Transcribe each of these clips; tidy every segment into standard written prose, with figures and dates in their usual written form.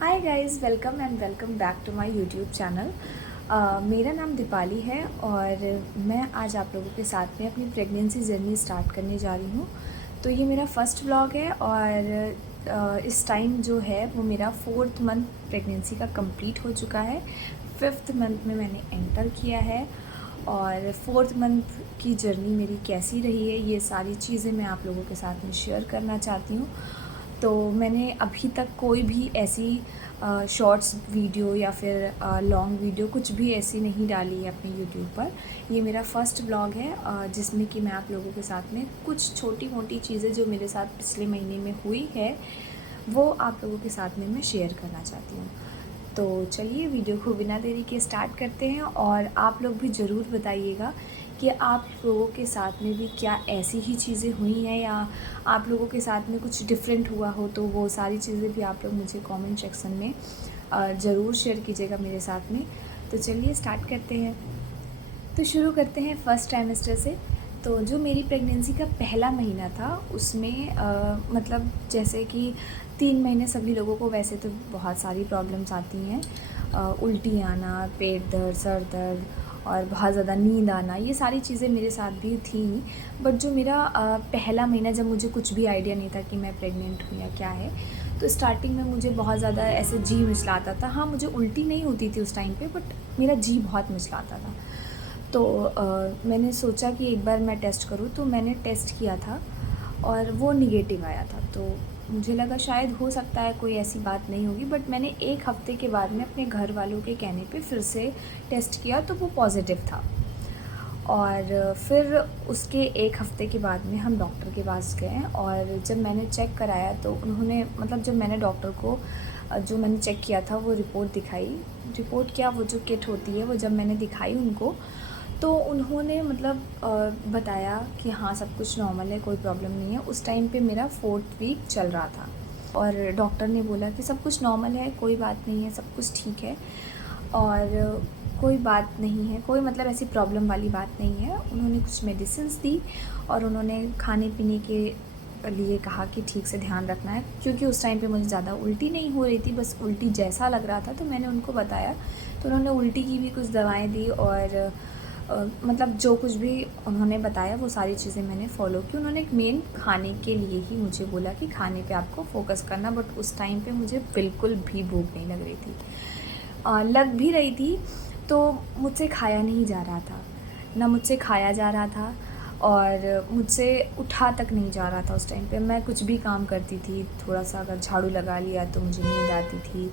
Hi guys, welcome and welcome back to my YouTube channel. मेरा नाम दीपाली है और मैं आज आप लोगों के साथ में अपनी प्रेगनेंसी जर्नी स्टार्ट करने जा रही हूँ। तो ये मेरा फर्स्ट व्लॉग है और इस टाइम जो है वो मेरा 4th मंथ प्रेगनेंसी का कंप्लीट हो चुका है। 5th मंथ में मैंने एंटर किया है और 4th मंथ की जर्नी मेरी कैसी रही है ये सारी चीज़ें मैं आप लोगों के साथ में शेयर करना चाहती हूँ। तो मैंने अभी तक कोई भी ऐसी शॉर्ट्स वीडियो या फिर लॉन्ग वीडियो कुछ भी ऐसी नहीं डाली है अपने यूट्यूब पर। ये मेरा फर्स्ट ब्लॉग है जिसमें कि मैं आप लोगों के साथ में कुछ छोटी मोटी चीज़ें जो मेरे साथ पिछले महीने में हुई है वो आप लोगों के साथ में मैं शेयर करना चाहती हूँ। तो चलिए वीडियो को बिना देरी के स्टार्ट करते हैं और आप लोग भी ज़रूर बताइएगा कि आप लोगों के साथ में भी क्या ऐसी ही चीज़ें हुई हैं या आप लोगों के साथ में कुछ डिफरेंट हुआ हो। तो वो सारी चीज़ें भी आप लोग मुझे कमेंट सेक्शन में ज़रूर शेयर कीजिएगा मेरे साथ में। तो चलिए स्टार्ट करते हैं। तो शुरू करते हैं फर्स्ट ट्राइमेस्टर से। तो जो मेरी प्रेगनेंसी का पहला महीना था उसमें मतलब जैसे कि 3 महीने सभी लोगों को वैसे तो बहुत सारी प्रॉब्लम्स आती हैं, उल्टी आना, पेट दर्द, सर दर्द और बहुत ज़्यादा नींद आना, ये सारी चीज़ें मेरे साथ भी थी। बट जो मेरा पहला महीना जब मुझे कुछ भी आइडिया नहीं था कि मैं प्रेग्नेंट हूँ या क्या है, तो स्टार्टिंग में मुझे बहुत ज़्यादा ऐसे जी मिचलाता था। हाँ, मुझे उल्टी नहीं होती थी उस टाइम पे, बट मेरा जी बहुत मिचलाता था। तो मैंने सोचा कि एक बार मैं टेस्ट करूँ, तो मैंने टेस्ट किया था और वो निगेटिव आया था। तो मुझे लगा शायद हो सकता है कोई ऐसी बात नहीं होगी, बट मैंने 1 हफ़्ते के बाद में अपने घर वालों के कहने पे फिर से टेस्ट किया तो वो पॉज़िटिव था। और फिर उसके 1 हफ़्ते के बाद में हम डॉक्टर के पास गए और जब मैंने चेक कराया तो उन्होंने मतलब जब मैंने डॉक्टर को जो मैंने चेक किया था वो रिपोर्ट दिखाई। रिपोर्ट क्या, वो जो किट होती है वो जब मैंने दिखाई उनको, तो उन्होंने मतलब बताया कि हाँ सब कुछ नॉर्मल है, कोई प्रॉब्लम नहीं है। उस टाइम पे मेरा 4th वीक चल रहा था और डॉक्टर ने बोला कि सब कुछ नॉर्मल है, कोई बात नहीं है, सब कुछ ठीक है और कोई बात नहीं है, कोई मतलब ऐसी प्रॉब्लम वाली बात नहीं है। उन्होंने कुछ मेडिसिन्स दी और उन्होंने खाने पीने के लिए कहा कि ठीक से ध्यान रखना है, क्योंकि उस टाइम पे मुझे ज़्यादा उल्टी नहीं हो रही थी, बस उल्टी जैसा लग रहा था। तो मैंने उनको बताया, तो उन्होंने उल्टी की भी कुछ दवाएं दी और मतलब जो कुछ भी उन्होंने बताया वो सारी चीज़ें मैंने फ़ॉलो की। उन्होंने एक मेन खाने के लिए ही मुझे बोला कि खाने पे आपको फ़ोकस करना, बट उस टाइम पे मुझे बिल्कुल भी भूख नहीं लग रही थी। लग भी रही थी तो मुझसे खाया नहीं जा रहा था, ना मुझसे खाया जा रहा था और मुझसे उठा तक नहीं जा रहा था। उस टाइम पे मैं कुछ भी काम करती थी, थोड़ा सा अगर झाड़ू लगा लिया तो मुझे नींद आती थी,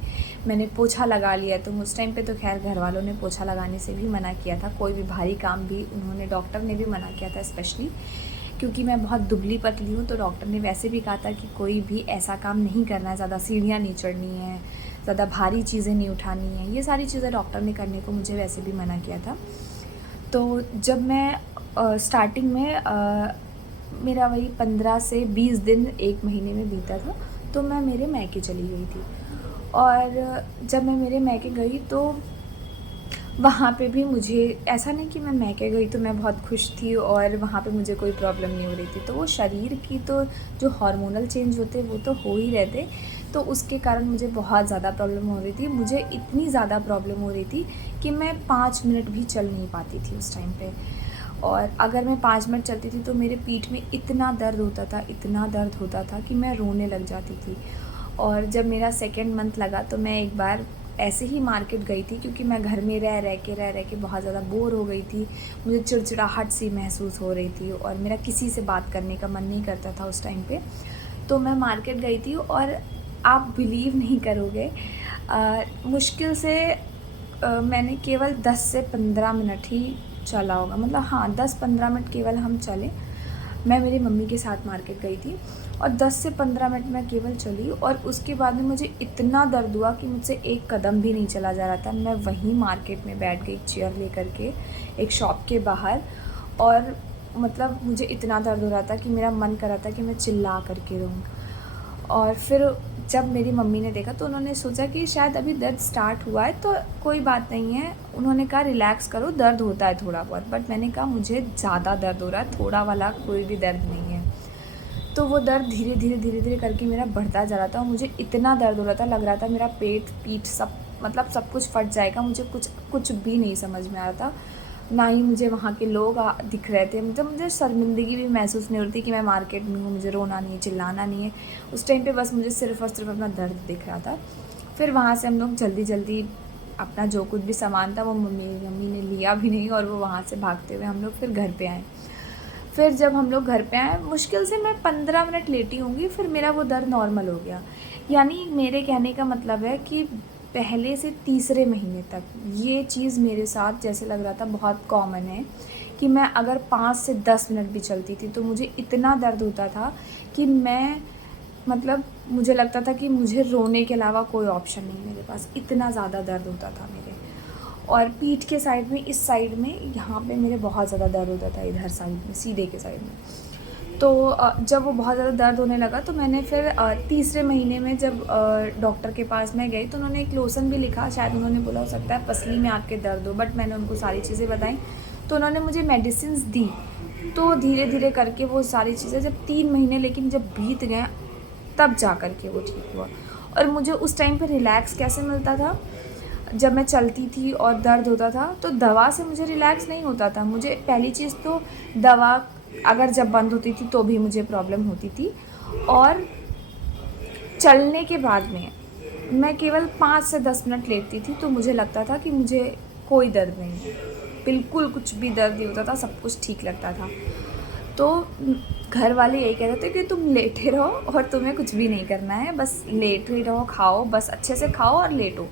मैंने पोछा लगा लिया तो उस टाइम पे तो खैर घर वालों ने पोछा लगाने से भी मना किया था, कोई भी भारी काम भी उन्होंने, डॉक्टर ने भी मना किया था स्पेशली क्योंकि मैं बहुत दुबली पतली हूँ। तो डॉक्टर ने वैसे भी कहा था कि कोई भी ऐसा काम नहीं करना है, ज़्यादा सीढ़ियाँ नहीं चढ़नी है, ज़्यादा भारी चीज़ें नहीं उठानी है, ये सारी चीज़ें डॉक्टर ने करने को मुझे वैसे भी मना किया था। तो जब मैं स्टार्टिंग में मेरा वही 15 से 20 दिन 1 महीने में बीता था, तो मैं मेरे मायके चली गई थी। और जब मैं मेरे मायके गई तो वहाँ पे भी मुझे ऐसा नहीं कि मैं मायके गई तो मैं बहुत खुश थी और वहाँ पे मुझे कोई प्रॉब्लम नहीं हो रही थी। तो वो शरीर की तो जो हार्मोनल चेंज होते वो तो हो ही रहते, तो उसके कारण मुझे बहुत ज़्यादा प्रॉब्लम हो रही थी। मुझे इतनी ज़्यादा प्रॉब्लम हो रही थी कि मैं 5 मिनट भी चल नहीं पाती थी उस टाइम पे। और अगर मैं 5 मिनट चलती थी तो मेरे पीठ में इतना दर्द होता था, इतना दर्द होता था कि मैं रोने लग जाती थी। और जब मेरा 2nd मंथ लगा तो मैं एक बार ऐसे ही मार्केट गई थी, क्योंकि मैं घर में रह के बहुत ज़्यादा बोर हो गई थी। मुझे चिड़चिड़ाहट सी महसूस हो रही थी और मेरा किसी से बात करने का मन नहीं करता था उस टाइम पे। तो मैं मार्केट गई थी और आप बिलीव नहीं करोगे, मुश्किल से मैंने केवल 10 से 15 मिनट ही चला होगा, मतलब हाँ 10-15 मिनट केवल हम चले। मैं मेरी मम्मी के साथ मार्केट गई थी और 10 से 15 मिनट मैं केवल चली और उसके बाद में मुझे इतना दर्द हुआ कि मुझसे एक कदम भी नहीं चला जा रहा था। मैं वहीं मार्केट में बैठ गई चेयर लेकर के एक शॉप के बाहर, और मतलब मुझे इतना दर्द हो रहा था कि मेरा मन कर रहा था कि मैं चिल्ला करके रोऊँ। और फिर जब मेरी मम्मी ने देखा तो उन्होंने सोचा कि शायद अभी दर्द स्टार्ट हुआ है तो कोई बात नहीं है। उन्होंने कहा रिलैक्स करो, दर्द होता है थोड़ा बहुत। बट मैंने कहा मुझे ज़्यादा दर्द हो रहा है, थोड़ा वाला कोई भी दर्द नहीं है। तो वो दर्द धीरे धीरे करके मेरा बढ़ता जा रहा था और मुझे इतना दर्द हो रहा था, लग रहा था मेरा पेट पीठ सब मतलब सब कुछ फट जाएगा। मुझे कुछ भी नहीं समझ में आ रहा था, ना ही मुझे वहाँ के लोग दिख रहे थे। मतलब मुझे शर्मिंदगी भी महसूस नहीं हो रही थी कि मैं मार्केट में हूँ, मुझे रोना नहीं है, चिल्लाना नहीं है। उस टाइम पे बस मुझे सिर्फ़ और सिर्फ अपना दर्द दिख रहा था। फिर वहाँ से हम लोग जल्दी अपना जो कुछ भी सामान था वो मम्मी ने लिया भी नहीं और वो वहाँ से भागते हुए हम लोग फिर घर पे आए। फिर जब हम लोग घर पे आए, मुश्किल से मैं 15 मिनट लेटी होंगी, फिर मेरा वो दर्द नॉर्मल हो गया। यानी मेरे कहने का मतलब है कि पहले से तीसरे महीने तक ये चीज़ मेरे साथ जैसे लग रहा था बहुत कॉमन है कि मैं अगर 5 से 10 मिनट भी चलती थी तो मुझे इतना दर्द होता था कि मैं मतलब मुझे लगता था कि मुझे रोने के अलावा कोई ऑप्शन नहीं मेरे पास, इतना ज़्यादा दर्द होता था मेरे। और पीठ के साइड में, इस साइड में, यहाँ पे मेरे बहुत ज़्यादा दर्द होता था, इधर साइड में, सीधे के साइड में। तो जब वो बहुत ज़्यादा दर्द होने लगा तो मैंने फिर तीसरे महीने में जब डॉक्टर के पास मैं गई तो उन्होंने एक लोशन भी लिखा। शायद उन्होंने बोला हो सकता है पसली में आपके दर्द हो, बट मैंने उनको सारी चीज़ें बताई तो उन्होंने मुझे मेडिसिन्स दी। तो धीरे धीरे करके वो सारी चीज़ें जब 3 महीने लेकिन जब बीत गए तब जा कर के वो ठीक हुआ। और मुझे उस टाइम पे रिलैक्स कैसे मिलता था, जब मैं चलती थी और दर्द होता था तो दवा से मुझे रिलैक्स नहीं होता था। मुझे पहली चीज़ तो दवा अगर जब बंद होती थी तो भी मुझे प्रॉब्लम होती थी, और चलने के बाद में मैं केवल 5 से 10 मिनट लेटती थी तो मुझे लगता था कि मुझे कोई दर्द नहीं है, बिल्कुल कुछ भी दर्द नहीं होता था, सब कुछ ठीक लगता था। तो घर वाले यही कह रहे थे कि तुम लेटे रहो और तुम्हें कुछ भी नहीं करना है, बस लेट ही रहो, खाओ, बस अच्छे से खाओ और लेटो।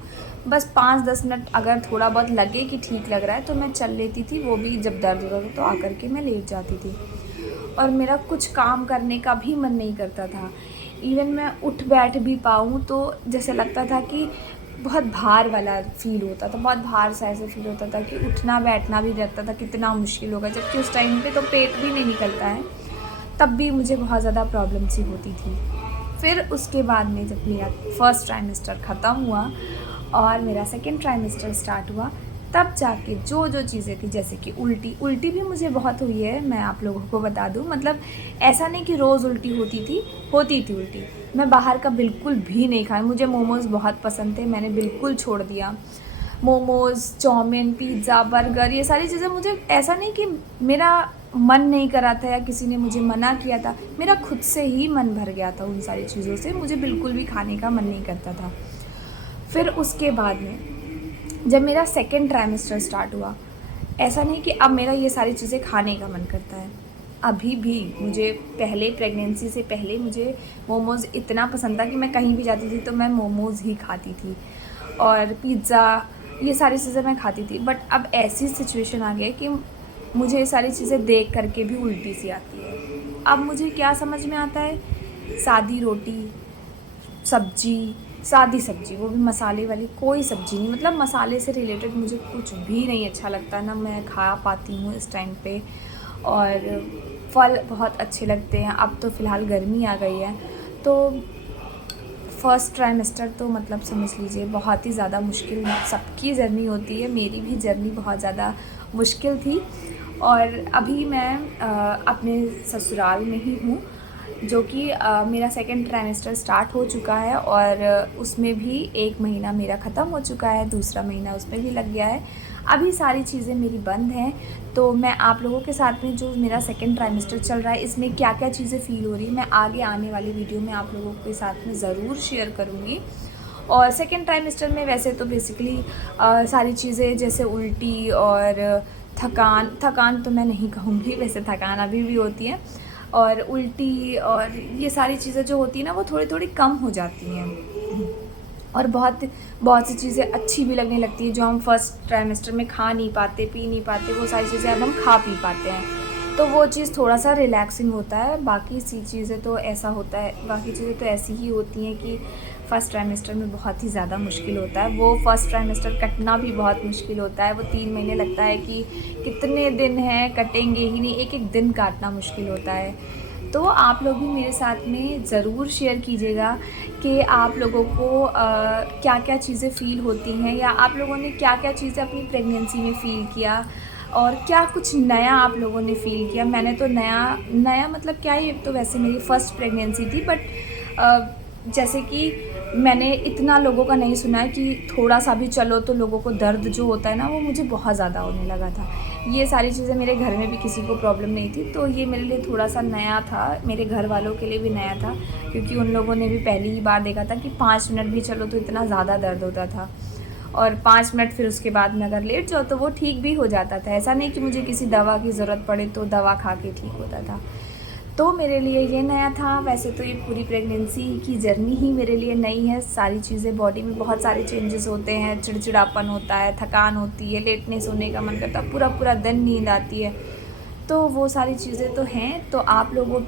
बस 5-10 मिनट अगर थोड़ा बहुत लगे कि ठीक लग रहा है तो मैं चल लेती थी, वो भी जब दर्द होता था तो आकर के मैं लेट जाती थी। और मेरा कुछ काम करने का भी मन नहीं करता था। इवन मैं उठ बैठ भी पाऊँ तो जैसे लगता था कि बहुत भार वाला फ़ील होता था, बहुत भार सा ऐसे फ़ील होता था कि उठना बैठना भी लगता था कितना मुश्किल होगा, जबकि उस टाइम पे तो पेट भी नहीं निकलता है, तब भी मुझे बहुत ज़्यादा प्रॉब्लम सी होती थी। फिर उसके बाद में जब मेरा फर्स्ट ट्राइमेस्टर ख़त्म हुआ और मेरा सेकंड ट्राइमेस्टर स्टार्ट हुआ, तब जाके जो चीज़ें थी, जैसे कि उल्टी भी मुझे बहुत हुई है, मैं आप लोगों को बता दूं। मतलब ऐसा नहीं कि रोज़ उल्टी होती थी उल्टी। मैं बाहर का बिल्कुल भी नहीं खाई। मुझे मोमोज़ बहुत पसंद थे, मैंने बिल्कुल छोड़ दिया। मोमोज़, चाउमीन, पिज़्ज़ा, बर्गर, ये सारी चीज़ें, मुझे ऐसा नहीं कि मेरा मन नहीं करा था या किसी ने मुझे मना किया था, मेरा खुद से ही मन भर गया था उन सारी चीज़ों से, मुझे बिल्कुल भी खाने का मन नहीं करता था। फिर उसके बाद में जब मेरा सेकंड ट्राइमेस्टर स्टार्ट हुआ, ऐसा नहीं कि अब मेरा ये सारी चीज़ें खाने का मन करता है। अभी भी मुझे पहले, प्रेगनेंसी से पहले, मुझे मोमोज़ इतना पसंद था कि मैं कहीं भी जाती थी तो मैं मोमोज़ ही खाती थी, और पिज़्ज़ा, ये सारी चीज़ें मैं खाती थी। बट अब ऐसी सिचुएशन आ गई कि मुझे ये सारी चीज़ें देख करके भी उल्टी सी आती है। अब मुझे क्या समझ में आता है, सादी रोटी, सब्जी, सादी सब्जी, वो भी मसाले वाली कोई सब्जी नहीं, मतलब मसाले से रिलेटेड मुझे कुछ भी नहीं अच्छा लगता, ना मैं खा पाती हूँ इस टाइम पे। और फल बहुत अच्छे लगते हैं। अब तो फ़िलहाल गर्मी आ गई है तो फर्स्ट ट्राइमेस्टर तो मतलब समझ लीजिए बहुत ही ज़्यादा मुश्किल सबकी जर्नी होती है, मेरी भी जर्नी बहुत ज़्यादा मुश्किल थी। और अभी मैं अपने ससुराल में ही हूँ, जो कि मेरा सेकंड ट्राइमेस्टर स्टार्ट हो चुका है और उसमें भी 1 महीना मेरा ख़त्म हो चुका है, दूसरा महीना उसमें भी लग गया है। अभी सारी चीज़ें मेरी बंद हैं, तो मैं आप लोगों के साथ में जो मेरा सेकंड ट्राइमेस्टर चल रहा है इसमें क्या-क्या चीज़ें फ़ील हो रही है, मैं आगे आने वाली वीडियो में आप लोगों के साथ में ज़रूर शेयर करूँगी। और सेकंड ट्राइमेस्टर में वैसे तो बेसिकली सारी चीज़ें जैसे उल्टी और थकान तो मैं नहीं कहूँगी, वैसे थकान अभी भी होती है, और उल्टी और ये सारी चीज़ें जो होती हैं ना वो थोड़ी-थोड़ी कम हो जाती हैं। और बहुत सी चीज़ें अच्छी भी लगने लगती हैं जो हम फर्स्ट ट्राइमेस्टर में खा नहीं पाते, पी नहीं पाते, वो सारी चीज़ें अब हम खा पी पाते हैं। तो वो चीज़ थोड़ा-सा रिलैक्सिंग होता है। बाकी चीज़ें तो ऐसा होता है, बाकी चीज़ें तो ऐसी ही होती हैं कि फर्स्ट ट्राइमेस्टर में बहुत ही ज़्यादा मुश्किल होता है। वो फर्स्ट ट्राइमेस्टर कटना भी बहुत मुश्किल होता है। वो 3 महीने लगता है कि कितने दिन हैं, कटेंगे ही नहीं, एक-एक दिन काटना मुश्किल होता है। तो आप लोग भी मेरे साथ में ज़रूर शेयर कीजिएगा कि आप लोगों को क्या-क्या चीज़ें फ़ील होती हैं, या आप लोगों ने क्या-क्या चीज़ें अपनी प्रेगनेंसी में फ़ील किया। और क्या कुछ नया आप लोगों ने फ़ील किया। मैंने तो नया नया मतलब क्या, ये तो वैसे मेरी फ़र्स्ट प्रेगनेंसी थी, बट जैसे कि मैंने इतना लोगों का नहीं सुना है कि थोड़ा-सा भी चलो तो लोगों को दर्द जो होता है ना, वो मुझे बहुत ज़्यादा होने लगा था। ये सारी चीज़ें मेरे घर में भी किसी को प्रॉब्लम नहीं थी, तो ये मेरे लिए थोड़ा-सा नया था, मेरे घर वालों के लिए भी नया था, क्योंकि उन लोगों ने भी पहली ही बार देखा था कि 5 मिनट भी चलो तो इतना ज़्यादा दर्द होता था। और 5 मिनट फिर उसके बाद में अगर लेट जाओ तो वो ठीक भी हो जाता था। ऐसा नहीं कि मुझे किसी दवा की ज़रूरत पड़े तो दवा खा के ठीक होता था। तो मेरे लिए ये नया था। वैसे तो ये पूरी प्रेगनेंसी की जर्नी ही मेरे लिए नई है। सारी चीज़ें बॉडी में बहुत सारे चेंजेस होते हैं, चिड़चिड़ापन होता है, थकान होती है, लेटने सोने का मन करता है, पूरा दिन नींद आती है। तो वो सारी चीज़ें तो हैं। तो आप लोगों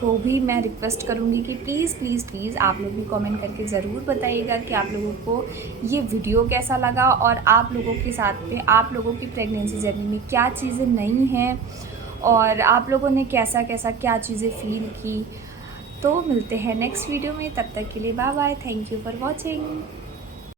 को भी मैं रिक्वेस्ट करूँगी कि प्लीज़ आप लोग भी कमेंट करके ज़रूर बताइएगा कि आप लोगों को ये वीडियो कैसा लगा, और आप लोगों के साथ में आप लोगों की प्रेगनेंसी जर्नी में क्या चीज़ें नई हैं, और आप लोगों ने कैसा क्या चीज़ें फ़ील की। तो मिलते हैं नेक्स्ट वीडियो में, तब तक के लिए bye bye. Thank you for watching.